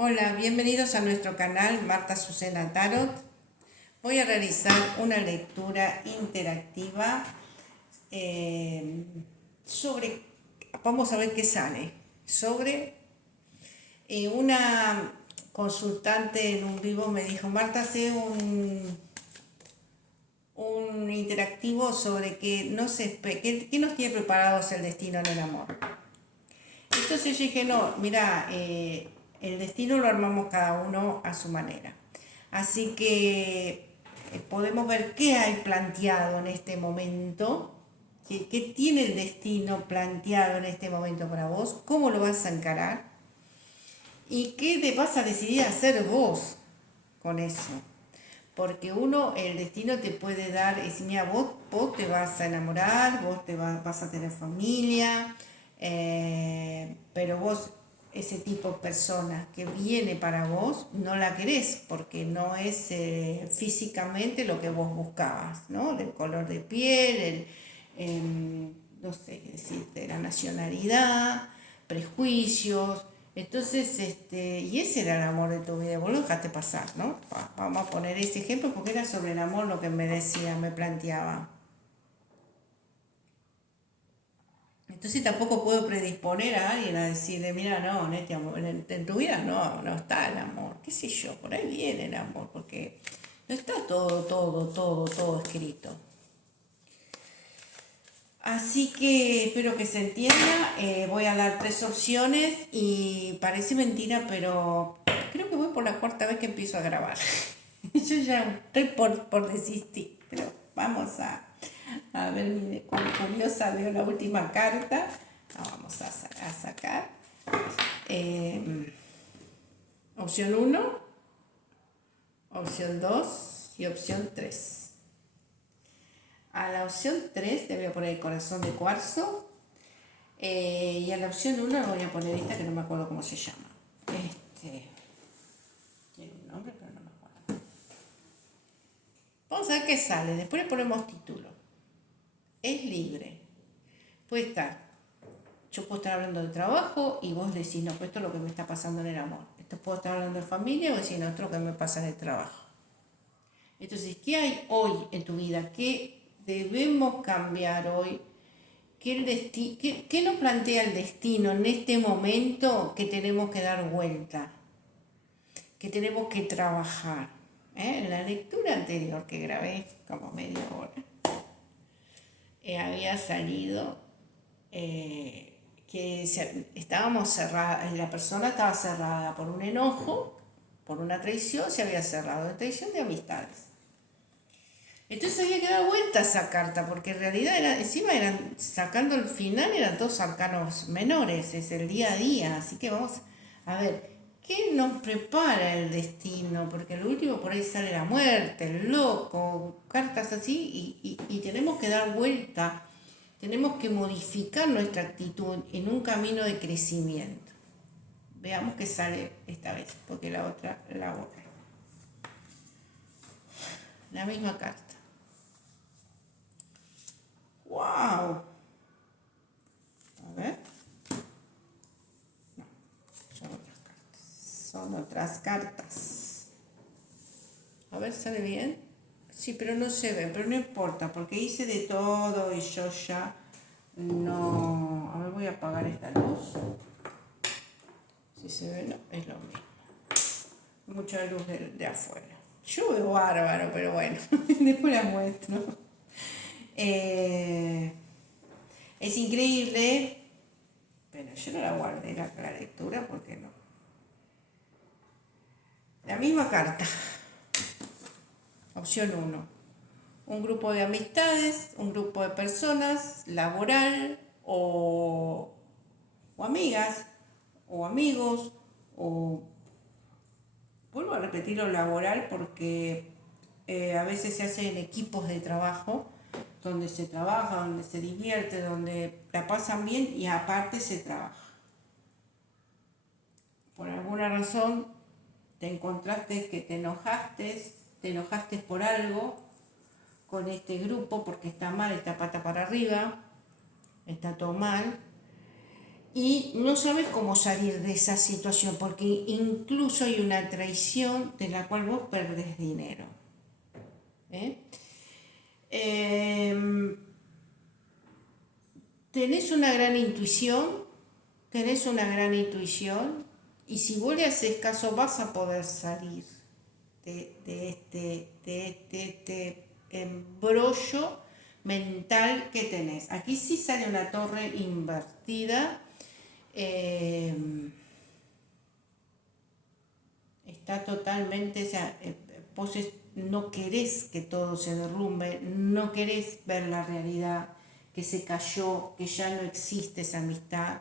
Hola, bienvenidos a nuestro canal Marta Azucena Tarot. Voy a realizar una lectura interactiva eh, sobre, vamos a ver qué sale, sobre una consultante en un vivo me dijo, Marta, hace un interactivo sobre que no se que nos tiene preparados el destino en el amor. Entonces yo dije, no, mira, el destino lo armamos cada uno a su manera. Así que podemos ver qué hay planteado en este momento, qué tiene el destino planteado en este momento para vos, cómo lo vas a encarar y qué te vas a decidir hacer vos con eso. Porque el destino te puede dar, es, mira, vos te vas a enamorar, vas a tener familia, pero vos, ese tipo de persona que viene para vos, no la querés porque no es físicamente lo que vos buscabas, ¿no? Del color de piel, no sé qué decirte, la nacionalidad, prejuicios. Entonces, y ese era el amor de tu vida, vos lo dejaste pasar, ¿no? Vamos a poner ese ejemplo porque era sobre el amor lo que me decía, me planteaba. Entonces tampoco puedo predisponer a alguien a decirle, mira, no, en este amor, en tu vida no está el amor, qué sé yo, por ahí viene el amor, porque no está todo escrito. Así que espero que se entienda. Voy a dar 3 opciones y parece mentira, pero creo que voy por la cuarta vez que empiezo a grabar. Yo ya estoy por desistir, pero vamos a ver, cuán curiosa veo la última carta. Vamos a sacar. Opción 1, opción 2 y opción 3. A la opción 3 le voy a poner el corazón de cuarzo. Y a la opción 1 le voy a poner esta que no me acuerdo cómo se llama. Tiene un nombre, pero no me acuerdo. Vamos a ver qué sale. Después le ponemos título. Es libre. Puede estar. Yo puedo estar hablando de trabajo y vos decís, no, pues esto es lo que me está pasando en el amor. Esto puedo estar hablando de familia y vos decís, no, esto es lo que me pasa en el trabajo. Entonces, ¿qué hay hoy en tu vida? ¿Qué debemos cambiar hoy? ¿Qué nos plantea el destino en este momento que tenemos que dar vuelta? Que tenemos que trabajar. En la lectura anterior que grabé, como media hora, había salido que estábamos cerradas, la persona estaba cerrada por un enojo, por una traición, se había cerrado, de traición de amistades. Entonces había que dar vuelta a esa carta, porque en realidad sacando el final, eran 2 arcanos menores, es el día a día, así que vamos a ver, ¿qué nos prepara el destino? Porque lo último por ahí sale la muerte, el loco, cartas así, y tenemos que dar vuelta, tenemos que modificar nuestra actitud en un camino de crecimiento. Veamos qué sale esta vez, porque la otra la borré. La misma carta. ¡Wow! A ver. No, son otras cartas. Son otras cartas. A ver, ¿sale bien? Sí, pero no se ve, pero no importa, porque hice de todo y yo ya no... A ver, voy a apagar esta luz. Si se ve, no, es lo mismo. Mucha luz de afuera. Yo veo bárbaro, pero bueno, después la muestro. Es increíble, pero yo no la guardé la lectura porque no. La misma carta. Opción 1. Un grupo de amistades, un grupo de personas, laboral o amigas o amigos o... Vuelvo a repetir lo laboral porque a veces se hace en equipos de trabajo donde se trabaja, donde se divierte, donde la pasan bien y aparte se trabaja. Por alguna razón te encontraste que te enojaste por algo con este grupo porque está mal, está pata para arriba, está todo mal. y no sabes cómo salir de esa situación, porque incluso hay una traición de la cual vos perdés dinero. ¿Eh? Eh, tenés una gran intuición, tenés una gran intuición, y si vos le haces caso vas a poder salir de este embrollo mental que tenés. Aquí sí sale una torre invertida. eh, Está totalmente, o sea, vos no querés que todo se derrumbe, no querés ver la realidad, que se cayó, que ya no existe esa amistad,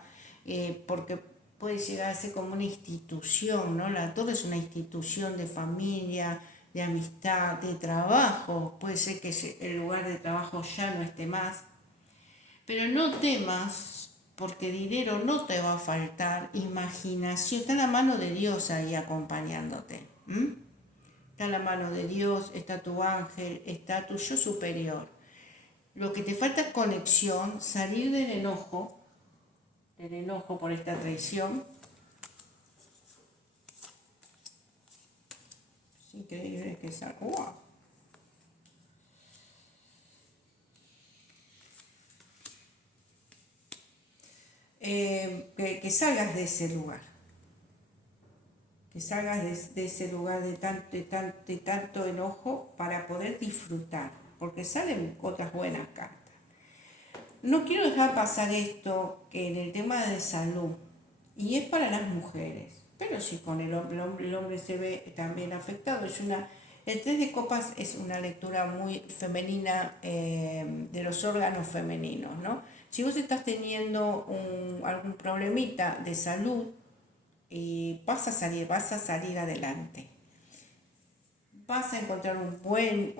porque puede llegar a ser como una institución, ¿no? La torre es una institución de familia, de amistad, de trabajo, puede ser que el lugar de trabajo ya no esté más, pero no temas, porque dinero no te va a faltar, imaginación, está la mano de Dios ahí acompañándote. Está la mano de Dios, está tu ángel, está tu yo superior. Lo que te falta es conexión, salir del enojo por esta traición. Es increíble que salga. ¡Wow! Que salgas de ese lugar. Que salgas de ese lugar de tanto enojo para poder disfrutar, porque salen otras buenas cartas. No quiero dejar pasar esto que en el tema de salud, y es para las mujeres, pero sí con el hombre se ve también afectado. El 3 de copas es una lectura muy femenina de los órganos femeninos, ¿no? Si vos estás teniendo algún problemita de salud, vas a salir adelante. Vas a encontrar un buen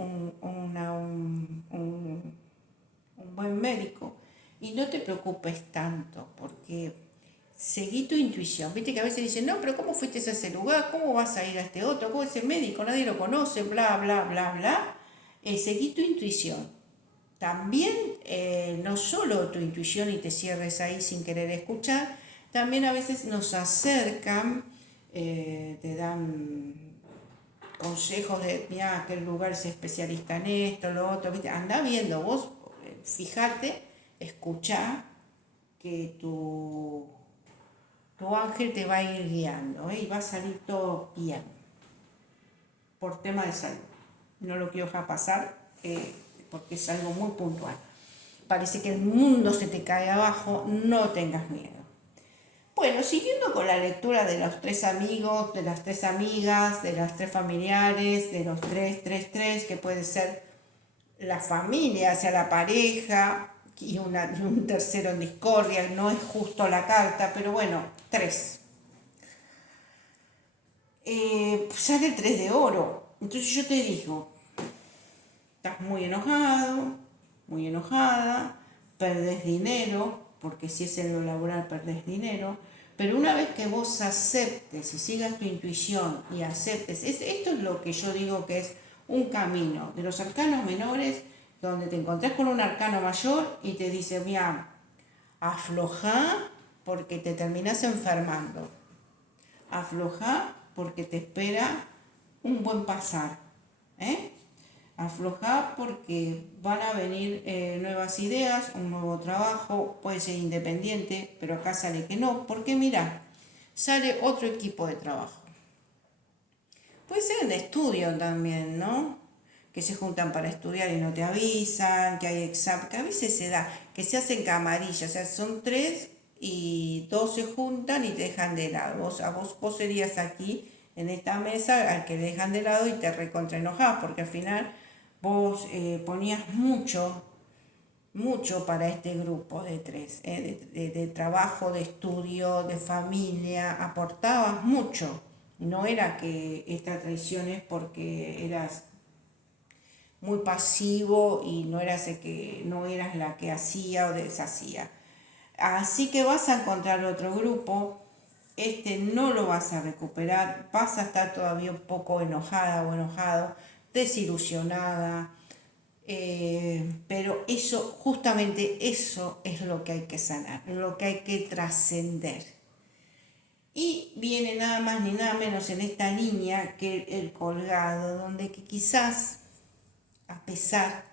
médico y no te preocupes tanto porque seguí tu intuición. Viste que a veces dicen, no, pero ¿cómo fuiste a ese lugar? ¿Cómo vas a ir a este otro? ¿Cómo ese médico? Nadie lo conoce, bla, bla, bla, bla. Seguí tu intuición. También no solo tu intuición y te cierres ahí sin querer escuchar, también a veces nos acercan, te dan consejos de, mira, aquel lugar es especialista en esto, lo otro, ¿viste? Anda viendo vos, fíjate, escucha que tu ángel te va a ir guiando, y va a salir todo bien, por tema de salud. No lo quiero dejar pasar porque es algo muy puntual. Parece que el mundo se te cae abajo, no tengas miedo. Bueno, siguiendo con la lectura de los 3 amigos, de las 3 amigas, de las 3 familiares, de los 3, que puede ser la familia, o sea, la pareja y un tercero en discordia, no es justo la carta, pero bueno, 3. Sale el 3 de oro. Entonces yo te digo, estás muy enojado, muy enojada, perdés dinero, porque si es en lo laboral perdés dinero, pero una vez que vos aceptes y sigas tu intuición y aceptes, esto es lo que yo digo que es un camino de los arcanos menores, donde te encontrás con un arcano mayor y te dice, mira, aflojá porque te terminás enfermando, aflojá porque te espera un buen pasar, ¿eh? Aflojá porque van a venir nuevas ideas, un nuevo trabajo, puede ser independiente, pero acá sale que no, porque mira, sale otro equipo de trabajo. Puede ser en estudio también, ¿no? Que se juntan para estudiar y no te avisan, que hay examen, que a veces se da, que se hacen camarillas, o sea, son 3 y 2 se juntan y te dejan de lado. Vos serías aquí en esta mesa al que dejan de lado y te recontra enojás, porque al final vos ponías mucho para este grupo de 3, de trabajo, de estudio, de familia, aportabas mucho. No era que esta traición es porque eras muy pasivo y no eras la que hacía o deshacía. Así que vas a encontrar otro grupo, no lo vas a recuperar, vas a estar todavía un poco enojada o enojado, desilusionada, Pero eso, justamente eso es lo que hay que sanar, lo que hay que trascender. Y viene nada más ni nada menos en esta línea que el colgado, donde que quizás, a pesar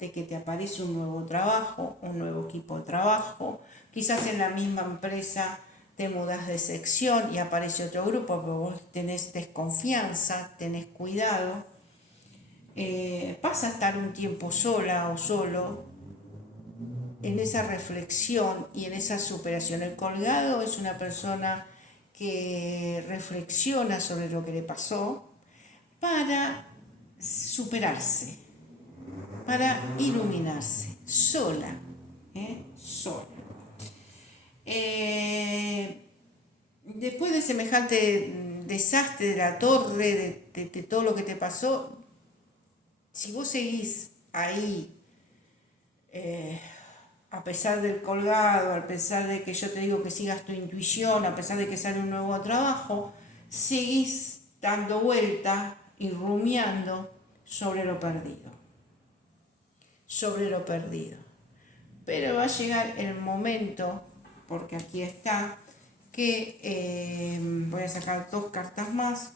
de que te aparece un nuevo trabajo, un nuevo equipo de trabajo, quizás en la misma empresa te mudas de sección y aparece otro grupo, pero vos tenés desconfianza, tenés cuidado, vas a estar un tiempo sola o solo en esa reflexión y en esa superación. El colgado es una persona que reflexiona sobre lo que le pasó para superarse, para iluminarse, sola, sola. Después de semejante desastre de la torre, de todo lo que te pasó, si vos seguís ahí, a pesar del colgado, a pesar de que yo te digo que sigas tu intuición, a pesar de que sale un nuevo trabajo, seguís dando vuelta y rumiando sobre lo perdido, sobre lo perdido. Pero va a llegar el momento, porque aquí está, que voy a sacar 2 cartas más,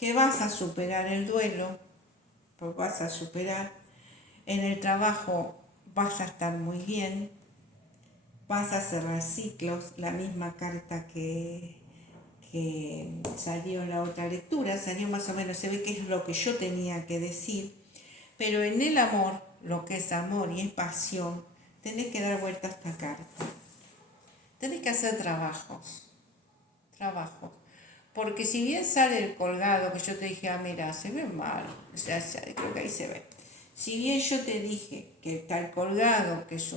que vas a superar el duelo, pues vas a superar. En el trabajo vas a estar muy bien, vas a cerrar ciclos, la misma carta que salió en la otra lectura, salió más o menos, se ve que es lo que yo tenía que decir, pero en el amor, lo que es amor y es pasión, tenés que dar vuelta a esta carta, tenés que hacer trabajos, porque si bien sale el colgado, que yo te dije, mira, se ve mal, o sea, creo que ahí se ve. Si bien yo te dije que está el colgado, que es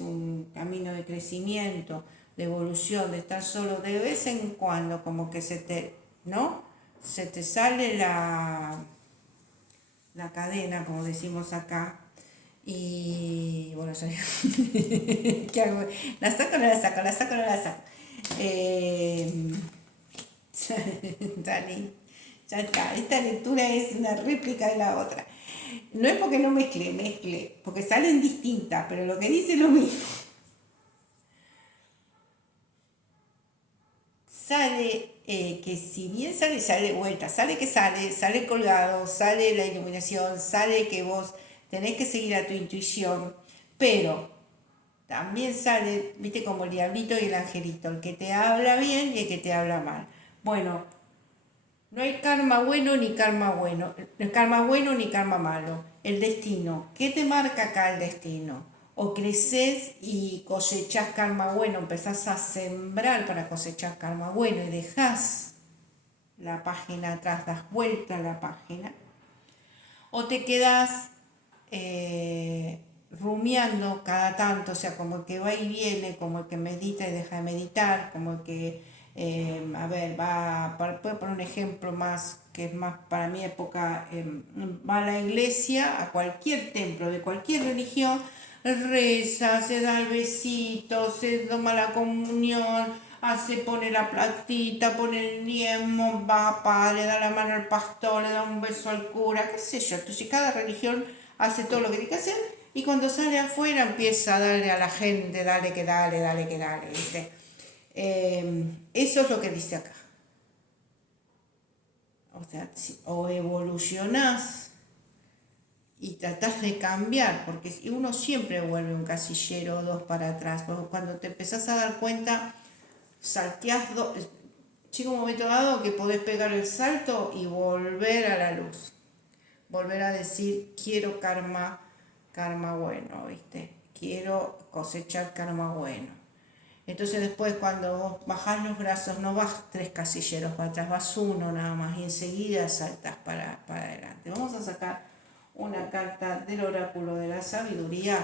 un camino de crecimiento, de evolución, de estar solo, de vez en cuando como que ¿no? Se te sale la cadena, como decimos acá, y bueno, ¿qué hago? ¿La saco o no la saco? ¿La saco o no la saco? Dani, ya está. Esta lectura es una réplica de la otra. No es porque no mezcle, porque salen distintas, pero lo que dice es lo mismo. Sale que si bien sale de vuelta, sale colgado, sale la iluminación, sale que vos tenés que seguir a tu intuición, pero también sale, viste, como el diablito y el angelito, el que te habla bien y el que te habla mal. Bueno, no hay karma bueno ni karma bueno, karma bueno ni karma malo. El destino. ¿Qué te marca acá el destino? O creces y cosechás karma bueno, empezás a sembrar para cosechar karma bueno y dejás la página atrás, das vuelta a la página. O te quedás rumiando cada tanto, o sea, como el que va y viene, como el que medita y deja de meditar, como el que, puedo poner un ejemplo más, que es más para mi época, va a la iglesia, a cualquier templo de cualquier religión, reza, se da el besito, se toma la comunión, pone la platita, pone el diezmo, le da la mano al pastor, le da un beso al cura, qué sé yo. Entonces cada religión hace todo lo que tiene que hacer y cuando sale afuera empieza a darle a la gente, dale que dale, ¿viste? Eso es lo que dice acá. O sea, o evolucionás y tratás de cambiar, porque uno siempre vuelve un casillero o dos para atrás, porque cuando te empezás a dar cuenta, salteás llega un momento dado que podés pegar el salto y volver a la luz, volver a decir, quiero karma bueno, ¿viste? Quiero cosechar karma bueno. Entonces después cuando vos bajás los brazos no vas 3 casilleros para atrás, vas uno nada más y enseguida saltas para adelante. Vamos a sacar una carta del oráculo de la sabiduría.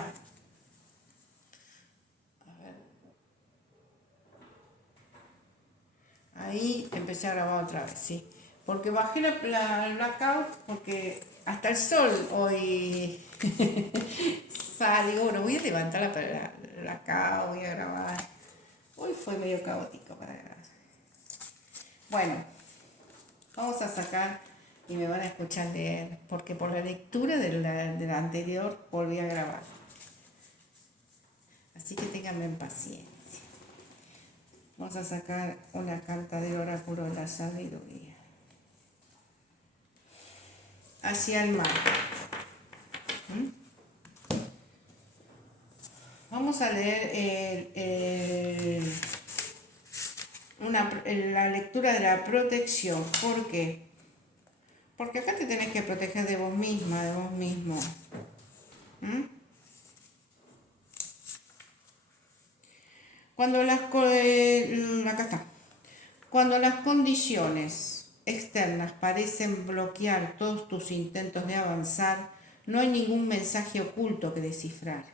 Ahí empecé a grabar otra vez, sí. Porque bajé el blackout porque hasta el sol hoy sale. Digo, bueno, voy a levantarla para el blackout, voy a grabar. Hoy fue medio caótico para grabar. Bueno, vamos a sacar y me van a escuchar leer, porque por la lectura de la anterior volví a grabar. Así que ténganme paciencia. Vamos a sacar una carta del oráculo de la sabiduría. Hacia el mar. Vamos a leer la lectura de la protección. ¿Por qué? Porque acá te tenés que proteger de vos misma, de vos mismo. Acá está. Cuando las condiciones externas parecen bloquear todos tus intentos de avanzar, no hay ningún mensaje oculto que descifrar.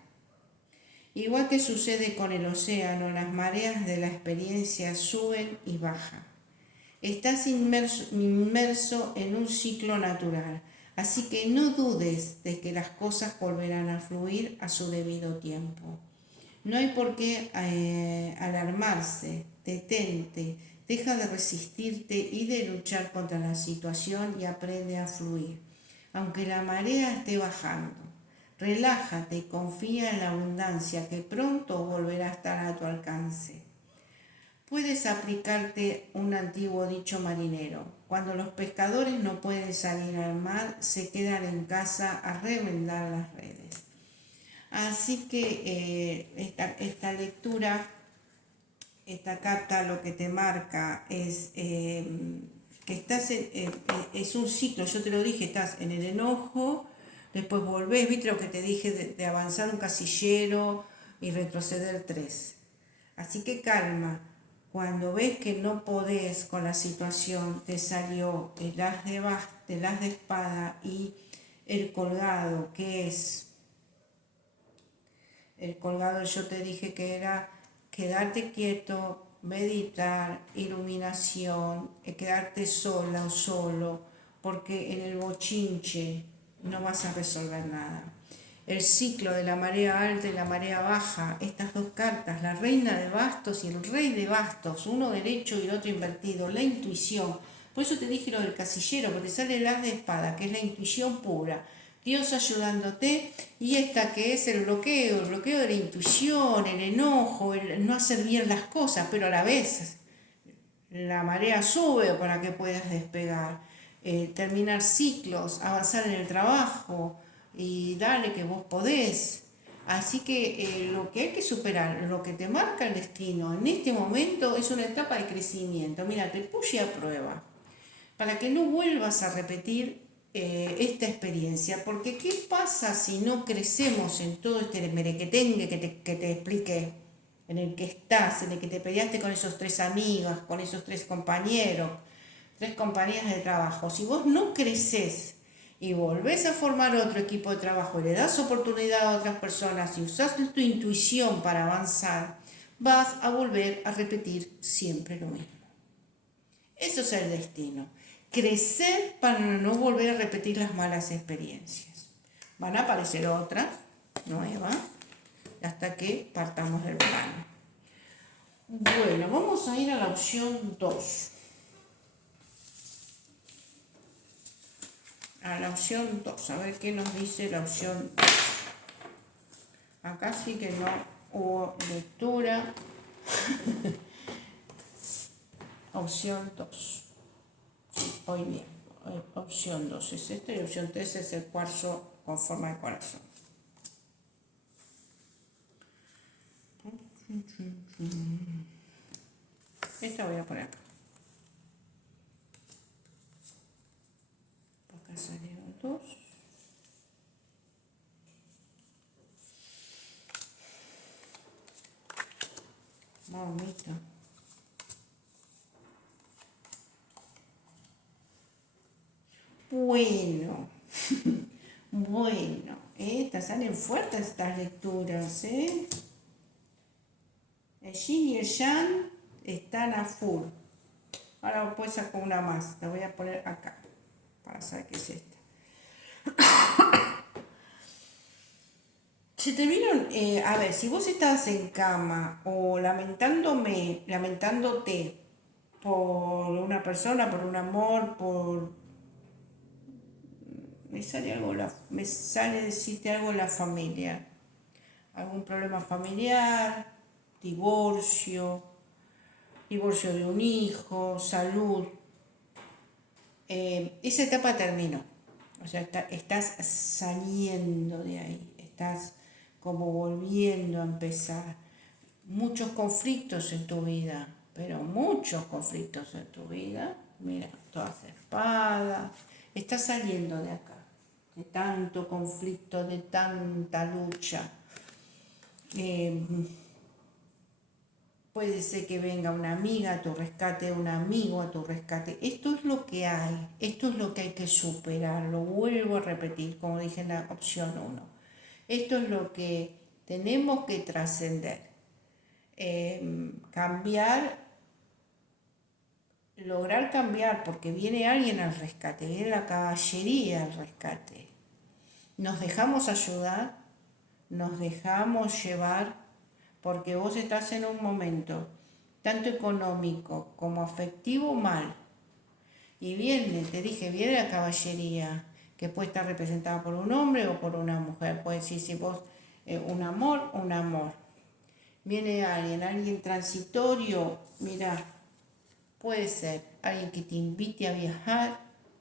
Igual que sucede con el océano, las mareas de la experiencia suben y bajan. Estás inmerso en un ciclo natural, así que no dudes de que las cosas volverán a fluir a su debido tiempo. No hay por qué alarmarse, detente, deja de resistirte y de luchar contra la situación y aprende a fluir. Aunque la marea esté bajando, relájate y confía en la abundancia que pronto volverá a estar a tu alcance. Puedes aplicarte un antiguo dicho marinero: cuando los pescadores no pueden salir al mar, se quedan en casa a remendar las redes. Así que esta lectura, esta carta lo que te marca es que estás es un ciclo. Yo te lo dije, estás en el enojo, después volvés, viste lo que te dije de avanzar un casillero y retroceder 3. Así que calma. Cuando ves que no podés con la situación, te salió el as de espada y el colgado, que es el colgado. Yo te dije que era quedarte quieto, meditar, iluminación, quedarte sola o solo, porque en el bochinche no vas a resolver nada. El ciclo de la marea alta y la marea baja, estas dos cartas, la reina de bastos y el rey de bastos, uno derecho y el otro invertido, la intuición. Por eso te dije lo del casillero, porque sale el as de espada, que es la intuición pura. Dios ayudándote, y esta que es el bloqueo de la intuición, el enojo, el no hacer bien las cosas, pero a la vez la marea sube para que puedas despegar, terminar ciclos, avanzar en el trabajo y dale que vos podés. Así que lo que hay que superar, lo que te marca el destino en este momento es una etapa de crecimiento. Mira, te puse a prueba para que no vuelvas a repetir esta experiencia, porque ¿qué pasa si no crecemos en todo este merequetengue que te expliqué, en el que estás, en el que te peleaste con esos 3 amigas, con esos 3 compañeros, 3 compañeras de trabajo? Si vos no creces y volvés a formar otro equipo de trabajo y le das oportunidad a otras personas y usás tu intuición para avanzar, vas a volver a repetir siempre lo mismo. Eso es el destino. Crecer para no volver a repetir las malas experiencias. Van a aparecer otras nuevas hasta que partamos del plano. Bueno, vamos a ir a la opción 2. A la opción 2, a ver qué nos dice la opción 2. Acá sí que no hubo lectura. Opción 2. Sí, hoy bien. Opción 2 es esta y opción 3 es el cuarzo con forma de corazón. Esta voy a poner acá. Acá salieron 2. Mamita. Bueno, bueno, salen fuertes estas lecturas, ¿eh? El yin y el yang están a full. Ahora voy a sacar una más, la voy a poner acá, para saber qué es esta. Se te vieron, a ver, si vos estabas en cama o lamentándote por una persona, por un amor, por me sale decirte algo en la familia. Algún problema familiar, divorcio de un hijo, salud. Esa etapa terminó. O sea, estás saliendo de ahí, estás como volviendo a empezar. Muchos conflictos en tu vida, pero muchos conflictos en tu vida. Mira, todas espadas. Estás saliendo de acá, de tanto conflicto, de tanta lucha. Puede ser que venga una amiga a tu rescate, un amigo a tu rescate. Esto es lo que hay, esto es lo que hay que superar. Lo vuelvo a repetir, como dije en la opción 1. Esto es lo que tenemos que trascender. Lograr cambiar, porque viene alguien al rescate, viene la caballería al rescate. Nos dejamos ayudar, nos dejamos llevar, porque vos estás en un momento, tanto económico como afectivo, mal. Y viene, te dije, viene la caballería, que puede estar representada por un hombre o por una mujer. Puede decir, si vos, un amor. Viene alguien transitorio, mira, puede ser alguien que te invite a viajar,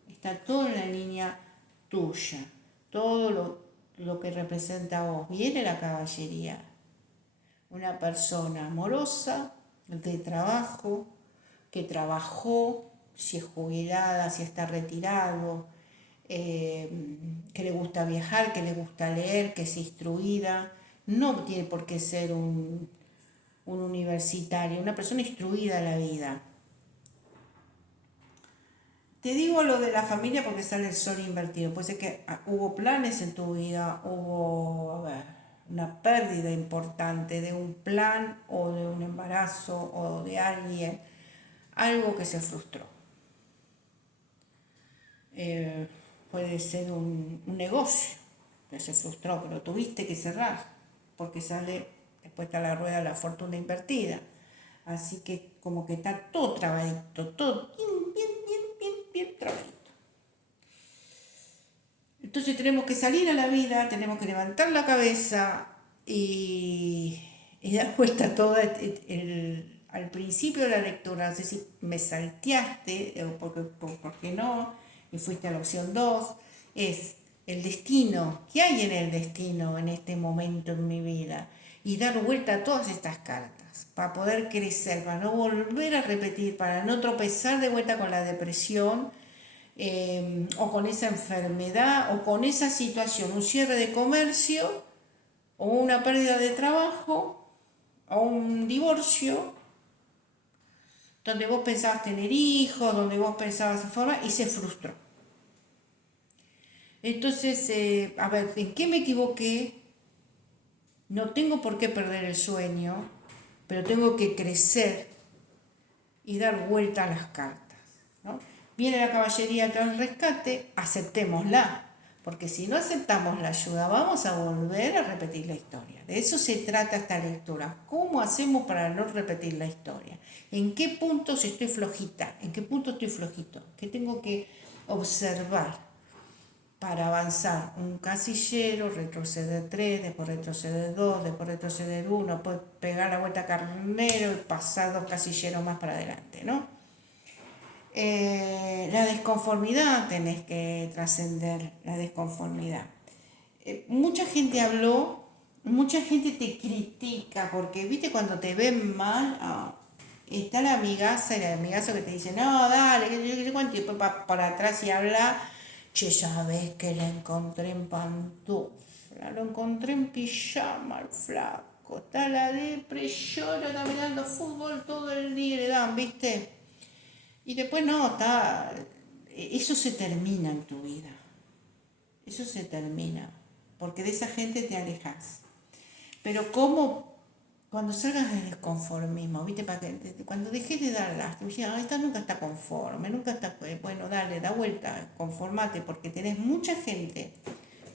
está todo en la línea tuya, todo lo que representa a vos. Viene la caballería, una persona amorosa, de trabajo, que trabajó, si es jubilada, si está retirado, que le gusta viajar, que le gusta leer, que es instruida. No tiene por qué ser un universitario, una persona instruida en la vida. Te digo lo de la familia porque sale el sol invertido. Puede ser que hubo planes en tu vida, hubo una pérdida importante de un plan o de un embarazo o de alguien, algo que se frustró. Puede ser un negocio que se frustró, pero tuviste que cerrar porque después está la rueda de la fortuna invertida. Así que como que está todo trabadito, todo bien trabadito. Entonces tenemos que salir a la vida, tenemos que levantar la cabeza y dar vuelta toda al principio de la lectura. No sé si me salteaste porque no, y fuiste a la opción 2. Es el destino, ¿qué hay en el destino en este momento en mi vida? Y dar vuelta a todas estas cartas para poder crecer, para no volver a repetir, para no tropezar de vuelta con la depresión, o con esa enfermedad o con esa situación, un cierre de comercio o una pérdida de trabajo o un divorcio donde vos pensabas tener hijos, donde vos pensabas formar y se frustró. Entonces, a ver, ¿en qué me equivoqué? No tengo por qué perder el sueño, pero tengo que crecer y dar vuelta a las cartas, ¿no? Viene la caballería tras rescate, aceptémosla, porque si no aceptamos la ayuda vamos a volver a repetir la historia. De eso se trata esta lectura. ¿Cómo hacemos para no repetir la historia? ¿En qué puntos estoy flojita? ¿En qué punto estoy flojito? ¿Qué tengo que observar para avanzar? Un casillero, retroceder 3, después retroceder 2, después retroceder 1, después pegar la vuelta a carnero y pasar 2 casilleros más para adelante, ¿no? La desconformidad, tenés que trascender la desconformidad. Mucha gente habló, mucha gente te critica, porque viste cuando te ven mal, está la amigaza y el amigazo que te dice, no, dale, que cuánto, y después para atrás y habla, che, sabes que la encontré en pantufla, lo encontré en pijama al flaco, está la depresión, está mirando fútbol todo el día, le dan, viste. Y después no, eso se termina en tu vida. Eso se termina. Porque de esa gente te alejas. Pero ¿cómo? Cuando salgas del desconformismo, ¿viste? Cuando dejes de dar lástima, esta nunca está conforme, nunca está. Bueno, dale, da vuelta, conformate, porque tenés mucha gente.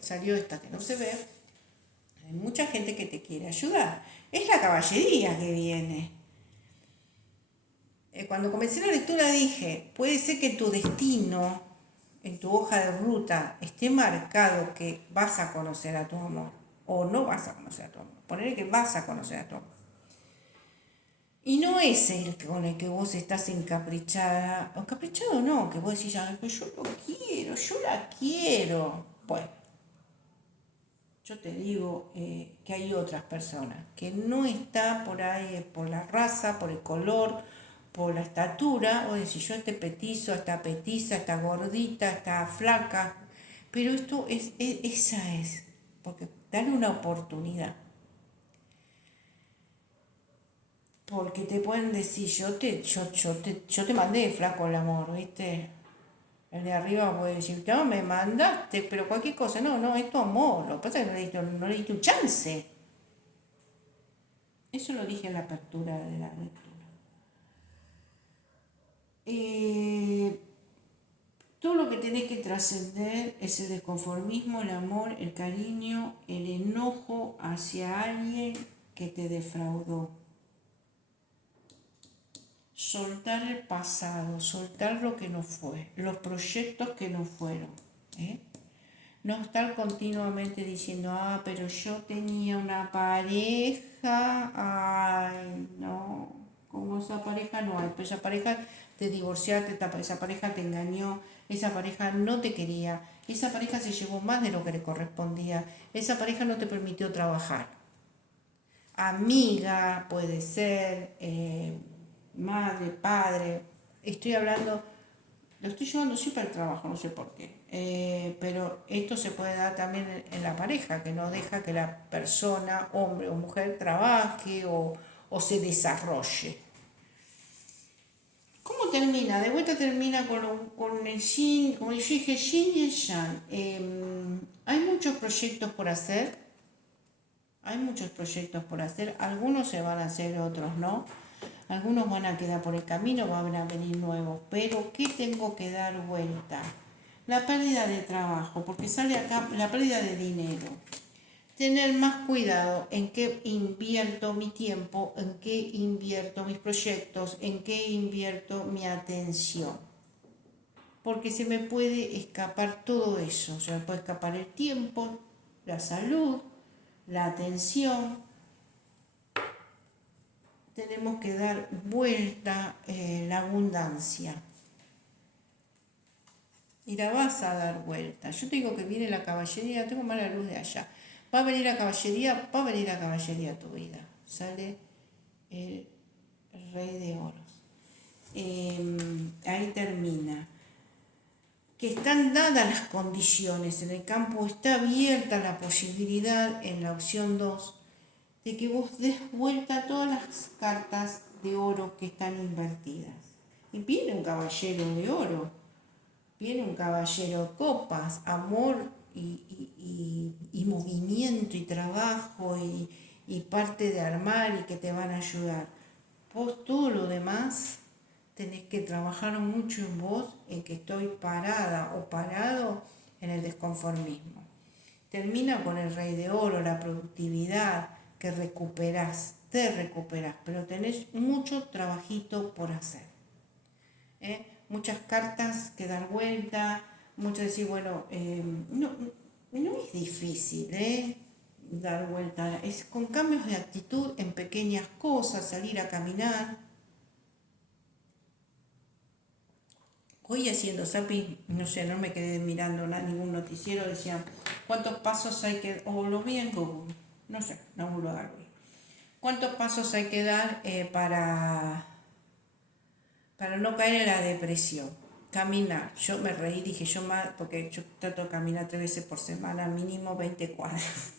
Salió esta que no se ve. Hay mucha gente que te quiere ayudar. Es la caballería que viene. Cuando comencé la lectura dije, puede ser que tu destino en tu hoja de ruta esté marcado que vas a conocer a tu amor o no vas a conocer a tu amor. Ponele que vas a conocer a tu amor. Y no es el con el que vos estás encaprichada, o caprichado no, que vos decís, ay, pues yo lo quiero, yo la quiero. Bueno, yo te digo que hay otras personas, que no está por ahí, por la raza, por el color, por la estatura, o decir, yo este petizo, esta petiza, esta gordita, esta flaca, pero esto esa es, porque dale una oportunidad. Porque te pueden decir, yo te mandé flaco el amor, ¿viste? El de arriba puede decir, no, me mandaste, pero cualquier cosa, no, es tu amor. Lo que pasa es que no le diste un chance. Eso lo dije en la apertura de la lectura. Eh, Todo lo que tenés que trascender es el desconformismo, el amor, el cariño, el enojo hacia alguien que te defraudó. Soltar el pasado, soltar lo que no fue, los proyectos que no fueron. ¿eh? No estar continuamente diciendo, pero yo tenía una pareja, ay, no, como esa pareja no hay, pero esa pareja te divorciaste, esa pareja te engañó, esa pareja no te quería, esa pareja se llevó más de lo que le correspondía, esa pareja no te permitió trabajar. Amiga, puede ser, madre, padre, estoy hablando, lo estoy llevando siempre al trabajo, no sé por qué. Pero esto se puede dar también en la pareja, que no deja que la persona, hombre o mujer, trabaje o se desarrolle. ¿Cómo termina? De vuelta termina con el yin, como yo dije, yin y el yang. Hay muchos proyectos por hacer, algunos se van a hacer, otros no. Algunos van a quedar por el camino, van a venir nuevos, pero ¿qué tengo que dar vuelta? La pérdida de trabajo, porque sale acá la pérdida de dinero. Tener más cuidado en qué invierto mi tiempo, en qué invierto mis proyectos, en qué invierto mi atención. Porque se me puede escapar todo eso, se me puede escapar el tiempo, la salud, la atención. Tenemos que dar vuelta la abundancia. Y la vas a dar vuelta. Yo te digo que viene la caballería, tengo mala luz de allá. Va a venir la caballería a tu vida. Sale el rey de oros. Ahí termina. Que están dadas las condiciones, en el campo está abierta la posibilidad, en la opción 2, de que vos des vuelta a todas las cartas de oro que están invertidas. Y viene un caballero de oro, viene un caballero de copas, amor y movimiento y trabajo y parte de armar y que te van a ayudar. Vos todo lo demás tenés que trabajar mucho en vos, en que estoy parada o parado en el desconformismo. Termina con el rey de oro, la productividad, que te recuperás, pero tenés mucho trabajito por hacer. Muchas cartas que dar vuelta, mucho decir, bueno, no es difícil, dar vuelta, es con cambios de actitud en pequeñas cosas, salir a caminar. Hoy haciendo zapping, no sé, no me quedé mirando ningún noticiero, decían cuántos pasos hay que, o lo vi en Google, no sé, no lo hago. ¿Cuántos pasos hay que dar para no caer en la depresión? Caminar. Yo me reí, dije yo más, porque yo trato de caminar 3 veces por semana, mínimo 20 cuadras.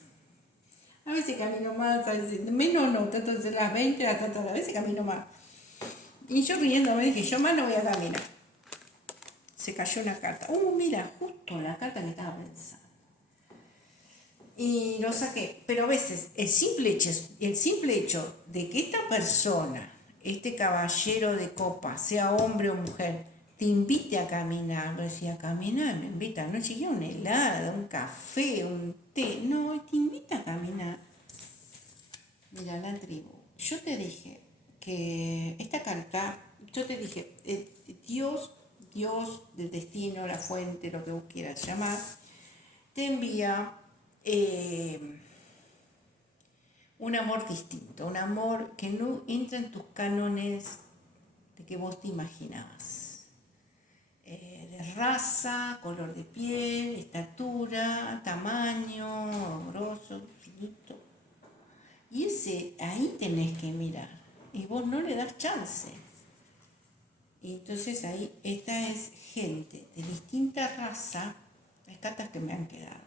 A veces camino más, a veces menos, no, trato de hacer las 20, a veces camino más. Y yo riéndome dije, yo más no voy a caminar. Se cayó una carta. Mira, justo la carta que estaba pensando. Y lo saqué. Pero a veces el simple hecho de que esta persona, este caballero de copa, sea hombre o mujer, te invite a caminar, me decía, caminar, me invita, no siquiera un helado, un café, un té, no, te invita a caminar. Mira, la tribu, yo te dije que esta carta, yo te dije, Dios Dios del destino, la fuente, lo que vos quieras llamar, te envía un amor distinto, un amor que no entra en tus cánones de que vos te imaginabas. De raza, color de piel, estatura, tamaño, grosso, finito. Y ese, ahí tenés que mirar. Y vos no le das chance. Y entonces ahí, esta es gente de distintas razas, las cartas que me han quedado,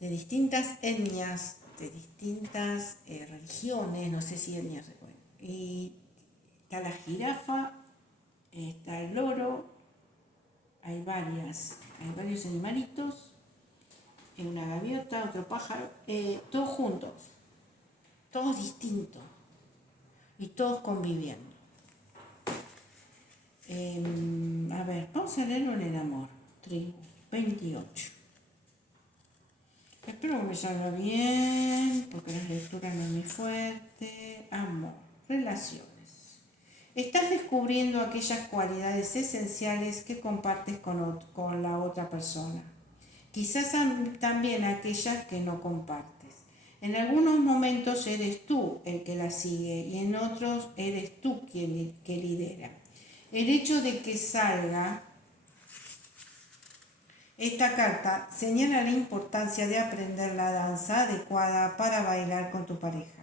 de distintas etnias, de distintas religiones, no sé si etnias, y está la jirafa, está el loro, hay varios animalitos, una gaviota, otro pájaro, todos juntos, todos distintos y todos conviviendo. A ver, vamos a leerlo en el amor. Tribu 28. Espero que me salga bien, porque la lectura no es muy fuerte. Amor, relaciones. Estás descubriendo aquellas cualidades esenciales que compartes con la otra persona. Quizás también aquellas que no compartes. En algunos momentos eres tú el que la sigue y en otros eres tú quien que lidera. El hecho de que salga esta carta señala la importancia de aprender la danza adecuada para bailar con tu pareja.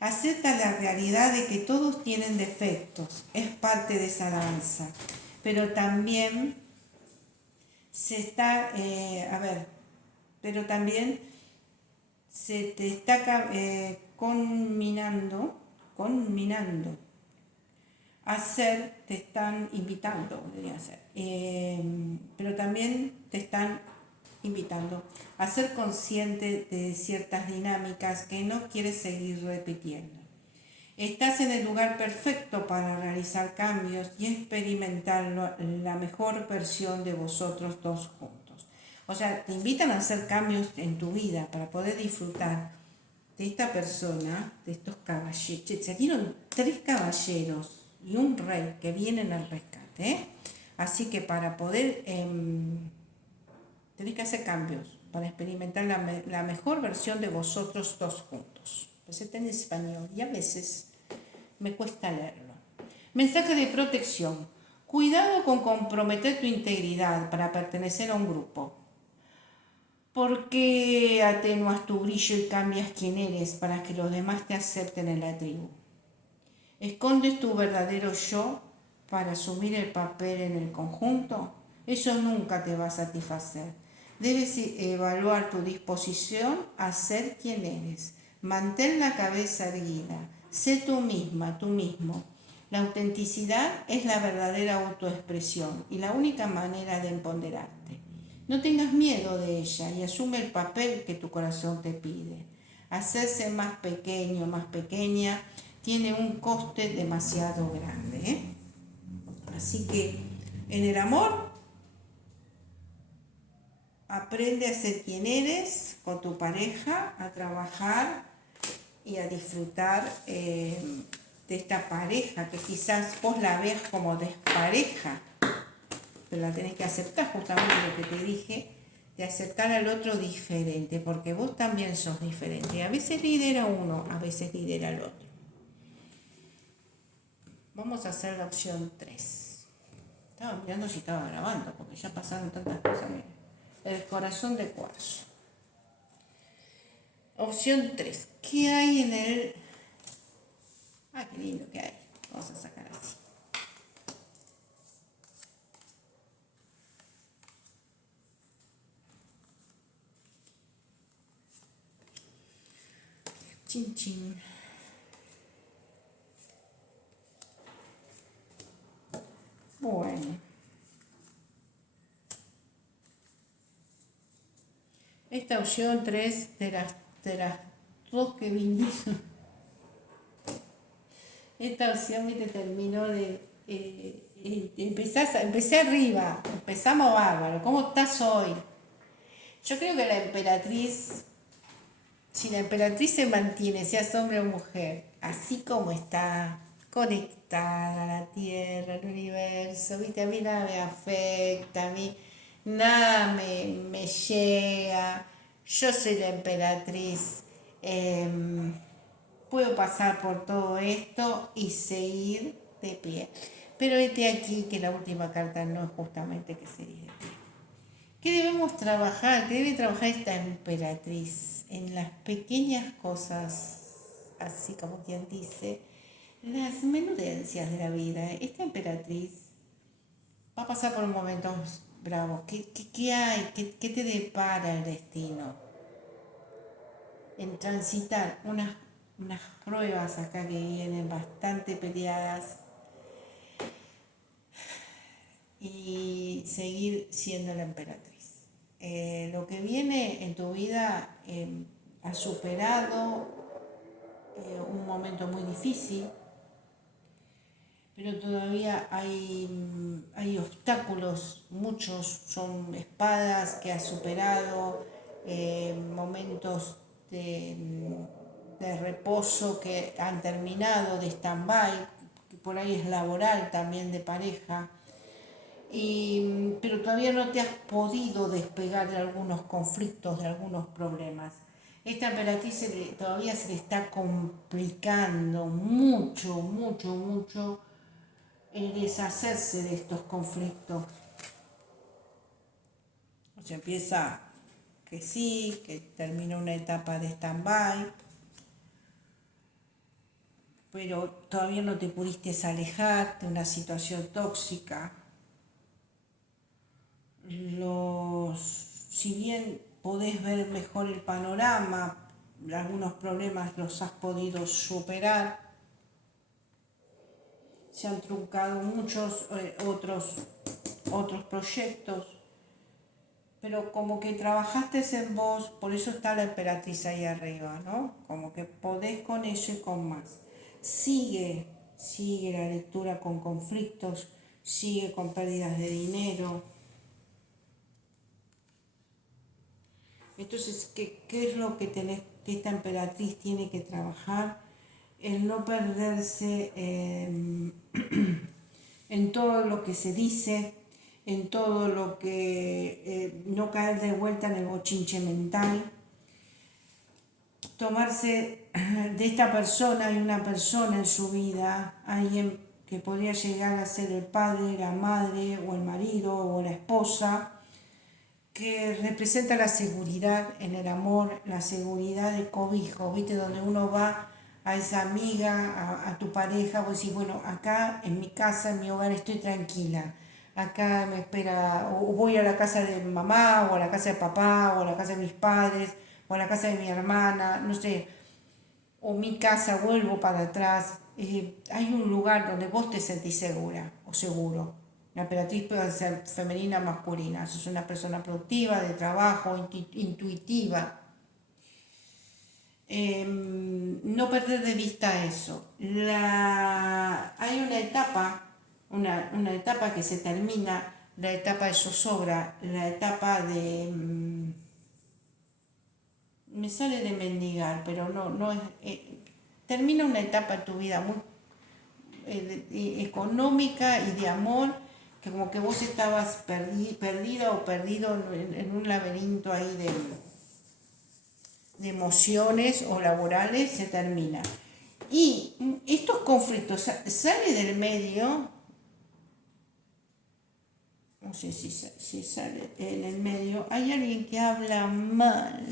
Acepta la realidad de que todos tienen defectos, es parte de esa danza, pero también se te está conminando te están invitando, debería ser, pero también te están invitando a ser consciente de ciertas dinámicas que no quieres seguir repitiendo. Estás en el lugar perfecto para realizar cambios y experimentar la mejor versión de vosotros dos juntos. O sea, te invitan a hacer cambios en tu vida para poder disfrutar de esta persona, de estos caballeros. Se dieron 3 caballeros y un rey que vienen al rescate. Así que para poder, tenés que hacer cambios para experimentar la mejor versión de vosotros dos juntos. Pues está en español y a veces me cuesta leerlo. Mensaje de protección. Cuidado con comprometer tu integridad para pertenecer a un grupo. ¿Por qué atenuas tu brillo y cambias quién eres para que los demás te acepten en la tribu? ¿Escondes tu verdadero yo para asumir el papel en el conjunto? Eso nunca te va a satisfacer. Debes evaluar tu disposición a ser quien eres. Mantén la cabeza erguida. Sé tú misma, tú mismo. La autenticidad es la verdadera autoexpresión y la única manera de empoderarte. No tengas miedo de ella y asume el papel que tu corazón te pide. Hacerse más pequeño, más pequeña, tiene un coste demasiado grande. Así que en el amor, aprende a ser quien eres con tu pareja, a trabajar y a disfrutar de esta pareja que quizás vos la veas como despareja, pero la tenés que aceptar, justamente lo que te dije, de aceptar al otro diferente, porque vos también sos diferente. A veces lidera uno, a veces lidera el otro. Vamos a hacer la opción 3. Estaba mirando si estaba grabando, porque ya pasaron tantas cosas. El corazón de cuarzo. Opción 3. ¿Qué hay en el...? Ah, qué lindo que hay. Vamos a sacar así. Chin, chin. Bueno. Esta opción 3 de las 2 que vinieron. Esta opción me terminó de... empecé arriba, empezamos bárbaro. ¿Cómo estás hoy? Yo creo que la emperatriz, si la emperatriz se mantiene, seas hombre o mujer, así como está conectada a la tierra, al universo, ¿viste? A mí nada me afecta, a mí nada me llega, yo soy la emperatriz, puedo pasar por todo esto y seguir de pie. Pero este aquí que la última carta no es justamente que seguir de pie. ¿Qué debemos trabajar? ¿Qué debe trabajar esta emperatriz? En las pequeñas cosas, así como quien dice, las menudencias de la vida. Esta emperatriz va a pasar por momentos bravos. ¿Qué hay? ¿Qué te depara el destino? En transitar unas pruebas acá que vienen bastante peleadas y seguir siendo la emperatriz. Lo que viene en tu vida has superado un momento muy difícil, pero todavía hay obstáculos, muchos son espadas que has superado, momentos de reposo que han terminado, de stand-by, que por ahí es laboral también de pareja, pero todavía no te has podido despegar de algunos conflictos, de algunos problemas. Esta emperatriz todavía se le está complicando mucho el deshacerse de estos conflictos. O sea, empieza que sí, que termina una etapa de stand-by, pero todavía no te pudiste alejar de una situación tóxica. Si bien podés ver mejor el panorama, algunos problemas los has podido superar, se han truncado muchos otros proyectos, pero como que trabajaste en vos, por eso está la emperatriz ahí arriba, ¿no? Como que podés con eso y con más. Sigue la lectura con conflictos, sigue con pérdidas de dinero. Entonces, ¿qué es lo que esta emperatriz tiene que trabajar? El no perderse en todo lo que se dice, en todo lo que no caer de vuelta en el bochinche mental, tomarse de esta persona, hay una persona en su vida, alguien que podría llegar a ser el padre, la madre o el marido o la esposa, que representa la seguridad en el amor, la seguridad de cobijo, ¿viste? Donde uno va a esa amiga, a tu pareja, vos decís, bueno, acá en mi casa, en mi hogar estoy tranquila, acá me espera, o voy a la casa de mamá, o a la casa de papá, o a la casa de mis padres, o a la casa de mi hermana, no sé, o mi casa, vuelvo para atrás. Hay un lugar donde vos te sentís segura o seguro. La emperatriz puede ser femenina o masculina. Sos una persona productiva, de trabajo, intuitiva. No perder de vista eso. Hay una etapa que se termina, la etapa de zozobra, la etapa de... me sale de mendigar, pero no es... termina una etapa en tu vida muy económica y de amor, que como que vos estabas perdida o perdido en un laberinto ahí de emociones o laborales, se termina. Y estos conflictos sale del medio, no sé si sale en el medio, hay alguien que habla mal,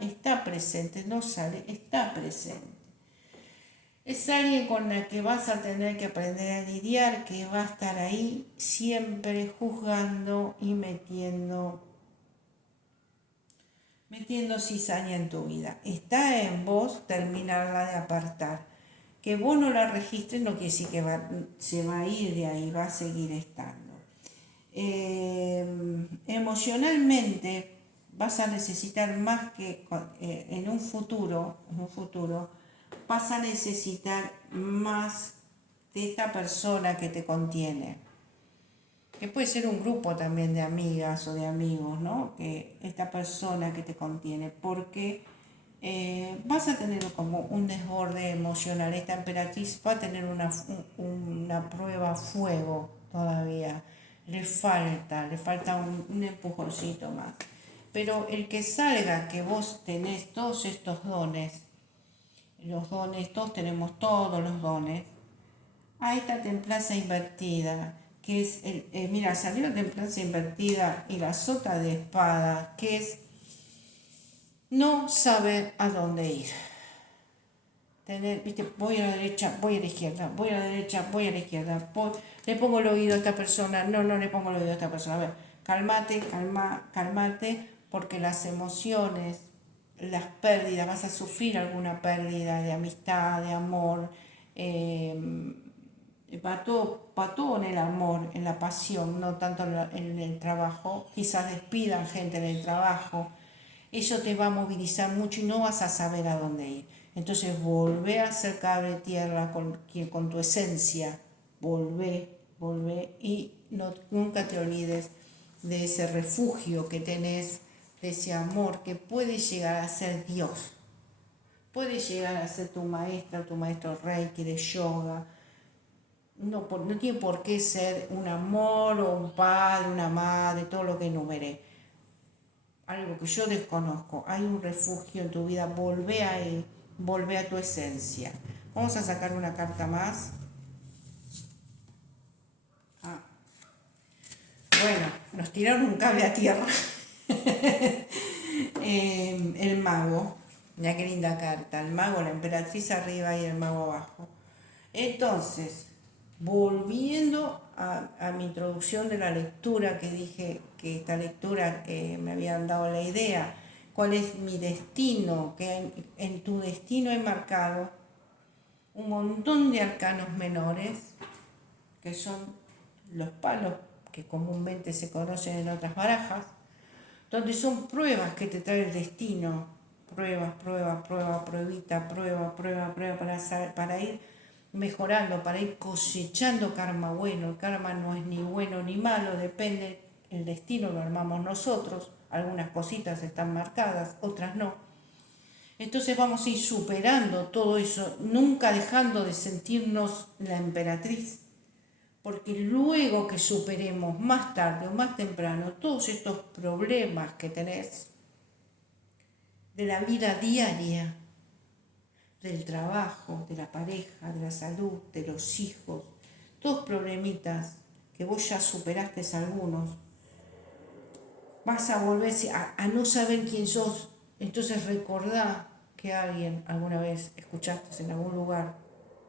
está presente, no sale, está presente. Es alguien con la que vas a tener que aprender a lidiar, que va a estar ahí siempre juzgando y metiendo cizaña en tu vida. Está en vos terminarla de apartar. Que vos no la registres no quiere decir que se va a ir de ahí, va a seguir estando. Emocionalmente vas a necesitar más que en un futuro, vas a necesitar más de esta persona que te contiene, que puede ser un grupo también de amigas o de amigos, ¿no? Que esta persona que te contiene, porque vas a tener como un desborde emocional. Esta emperatriz va a tener una prueba a fuego todavía. Le falta un empujoncito más. Pero el que salga que vos tenés todos estos dones, los dones, todos tenemos todos los dones, a esta templanza invertida, que es, mira, salió la templanza invertida y la sota de espada, que es no saber a dónde ir. Viste, voy a la derecha, voy a la izquierda, voy a la derecha, voy a la izquierda, le pongo el oído a esta persona, no le pongo el oído a esta persona. A ver, cálmate, porque las emociones, las pérdidas, vas a sufrir alguna pérdida de amistad, de amor, para todo en el amor, en la pasión, no tanto en el trabajo. Quizás despidan gente en el trabajo. Eso te va a movilizar mucho y no vas a saber a dónde ir. Entonces volvé a ser cable tierra con tu esencia. Volvé y nunca te olvides de ese refugio que tenés, de ese amor que puede llegar a ser Dios. Puede llegar a ser tu maestra, tu maestro Reiki de yoga. No tiene por qué ser un amor o un padre, una madre, todo lo que enumeré. Algo que yo desconozco. Hay un refugio en tu vida. Volvé a tu esencia. Vamos a sacar una carta más. Bueno, nos tiraron un cable a tierra. El mago. Mira qué linda carta. El mago, la emperatriz arriba y el mago abajo. Entonces, volviendo a mi introducción de la lectura, que dije que esta lectura me habían dado la idea, cuál es mi destino, que en tu destino he marcado un montón de arcanos menores, que son los palos que comúnmente se conocen en otras barajas, donde son pruebas que te trae el destino, pruebas, pruebita, prueba, para ir mejorando, para ir cosechando karma bueno. El karma no es ni bueno ni malo, depende, el destino lo armamos nosotros, algunas cositas están marcadas, otras no. Entonces vamos a ir superando todo eso, nunca dejando de sentirnos la emperatriz, porque luego que superemos más tarde o más temprano todos estos problemas que tenés de la vida diaria, del trabajo, de la pareja, de la salud, de los hijos, todos problemitas que vos ya superaste algunos, vas a volverse a no saber quién sos. Entonces recordá que alguien alguna vez escuchaste en algún lugar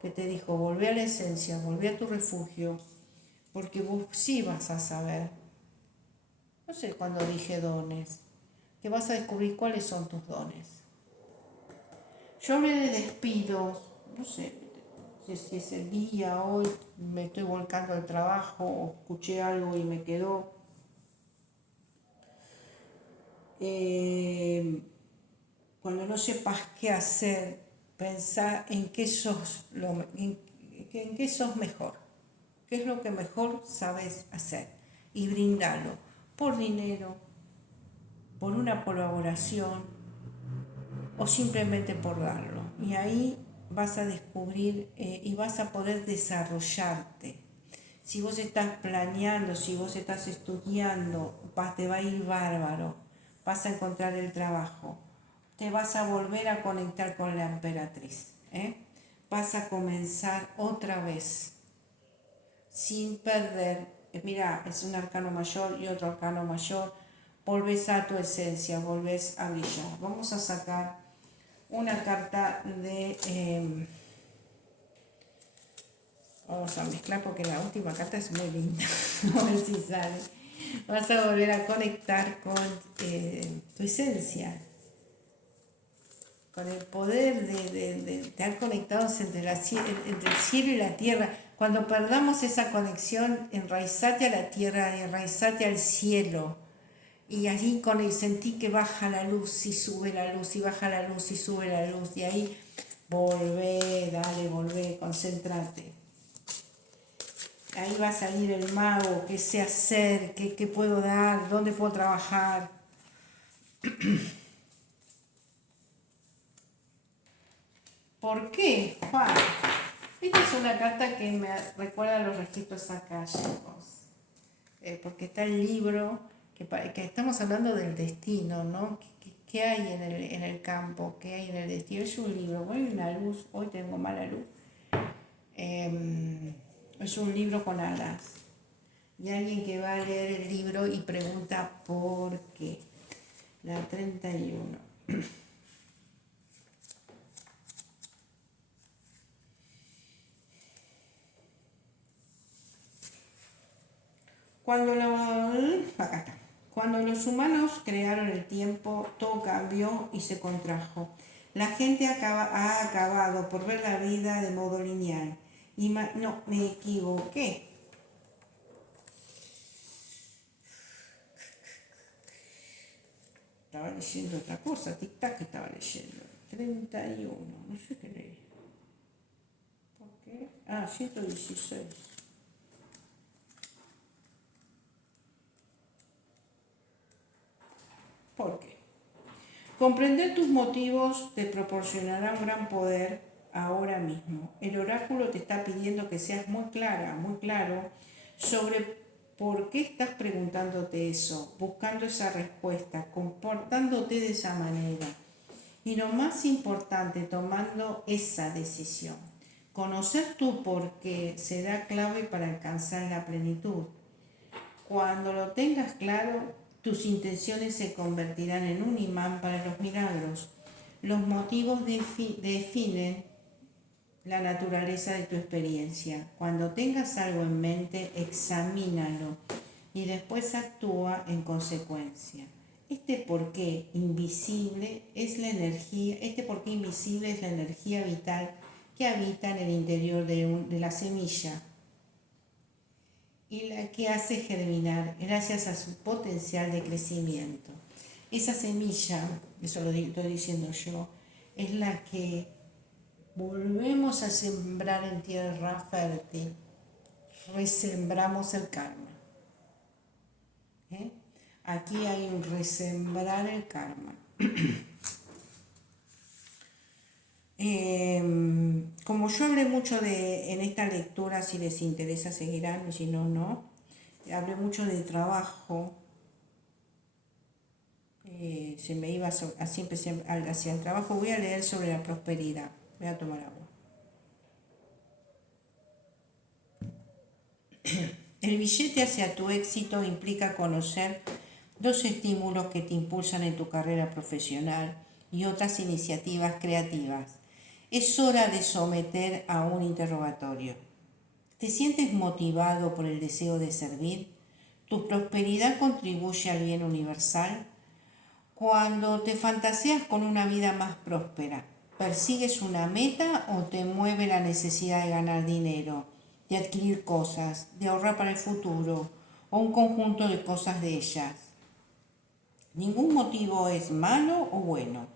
que te dijo, volvé a la esencia, volvé a tu refugio, porque vos sí vas a saber, no sé cuándo dije dones, que vas a descubrir cuáles son tus dones. Yo hablé de despidos, no sé si es el día, hoy me estoy volcando al trabajo, o escuché algo y me quedó. Cuando no sepas qué hacer, pensá en qué sos, en qué sos mejor, qué es lo que mejor sabes hacer y brindalo por dinero, por una colaboración o simplemente por darlo. Y ahí vas a descubrir y vas a poder desarrollarte. Si vos estás planeando, si vos estás estudiando, te va a ir bárbaro, vas a encontrar el trabajo, te vas a volver a conectar con la emperatriz, vas a comenzar otra vez, sin perder, mira, es un arcano mayor y otro arcano mayor, volvés a tu esencia, volvés a brillar. Vamos a sacar una carta de... vamos a mezclar porque la última carta es muy linda. A ver si sale. Vas a volver a conectar con tu esencia, con el poder de estar conectados entre el cielo y la tierra. Cuando perdamos esa conexión, enraizate a la tierra, enraizate al cielo. Y allí sentí que baja la luz y sube la luz y baja la luz y sube la luz. Y ahí volvé, concéntrate. Ahí va a salir el mago, qué sé hacer, qué puedo dar, dónde puedo trabajar. ¿Por qué, Juan? Esta es una carta que me recuerda a los registros akáshicos, porque está el libro, que estamos hablando del destino, ¿no? ¿Qué hay en el campo? ¿Qué hay en el destino? Es un libro, hoy hay una luz, hoy tengo mala luz. Es un libro con alas. Y alguien que va a leer el libro y pregunta por qué. La 31. Acá está. Cuando los humanos crearon el tiempo, todo cambió y se contrajo. La gente ha acabado por ver la vida de modo lineal. No, me equivoqué. Estaba leyendo otra cosa, tic-tac estaba leyendo. 31, no sé qué leí. ¿Por qué? 116. ¿Por qué? Comprender tus motivos te proporcionará un gran poder ahora mismo. El oráculo te está pidiendo que seas muy clara, muy claro sobre por qué estás preguntándote eso, buscando esa respuesta, comportándote de esa manera. Y lo más importante, tomando esa decisión. Conocer tu por qué será clave para alcanzar la plenitud. Cuando lo tengas claro, tus intenciones se convertirán en un imán para los milagros. Los motivos definen la naturaleza de tu experiencia. Cuando tengas algo en mente, examínalo y después actúa en consecuencia. Este porqué invisible es la energía vital que habita en el interior de la semilla y la que hace germinar gracias a su potencial de crecimiento. Esa semilla, eso lo estoy diciendo yo, es la que volvemos a sembrar en tierra fértil, resembramos el karma. Aquí hay un resembrar el karma. Como yo hablé mucho en esta lectura, si les interesa seguirán, y si no, no. Hablé mucho de trabajo. Se me iba, así empecé hacia el trabajo. Voy a leer sobre la prosperidad. Voy a tomar agua. El billete hacia tu éxito implica conocer dos estímulos que te impulsan en tu carrera profesional y otras iniciativas creativas. Es hora de someter a un interrogatorio. ¿Te sientes motivado por el deseo de servir? ¿Tu prosperidad contribuye al bien universal? Cuando te fantaseas con una vida más próspera, ¿persigues una meta o te mueve la necesidad de ganar dinero, de adquirir cosas, de ahorrar para el futuro o un conjunto de cosas de ellas? Ningún motivo es malo o bueno,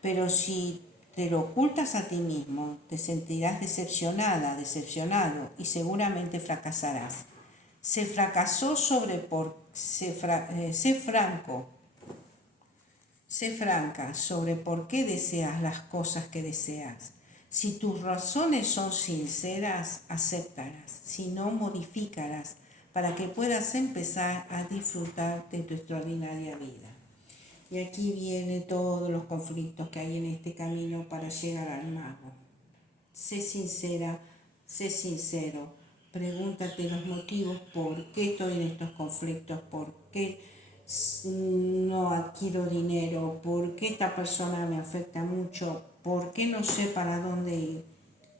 pero si te lo ocultas a ti mismo, te sentirás decepcionada, decepcionado y seguramente fracasarás. Sé franca sobre por qué deseas las cosas que deseas. Si tus razones son sinceras, acéptalas. Si no, modifícalas para que puedas empezar a disfrutar de tu extraordinaria vida. Y aquí vienen todos los conflictos que hay en este camino para llegar al mago. Sé sincera, sé sincero. Pregúntate los motivos por qué estoy en estos conflictos, por qué no adquiero dinero, por qué esta persona me afecta mucho, por qué no sé para dónde ir.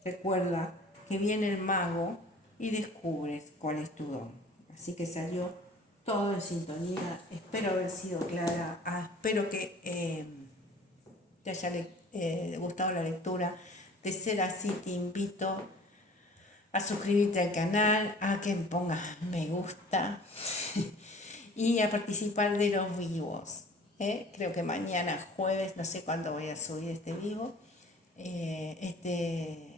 Recuerda que viene el mago y descubres cuál es tu don. Así que salió todo en sintonía. Espero haber sido clara. Espero que te haya gustado la lectura. De ser así, te invito a suscribirte al canal, a que pongas me gusta y a participar de los vivos. Creo que mañana jueves, no sé cuándo voy a subir este vivo. Este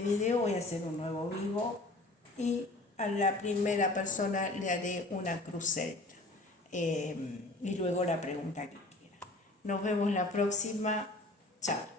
video voy a hacer un nuevo vivo y a la primera persona le haré una cruceta y luego la pregunta que quiera. Nos vemos la próxima. Chao.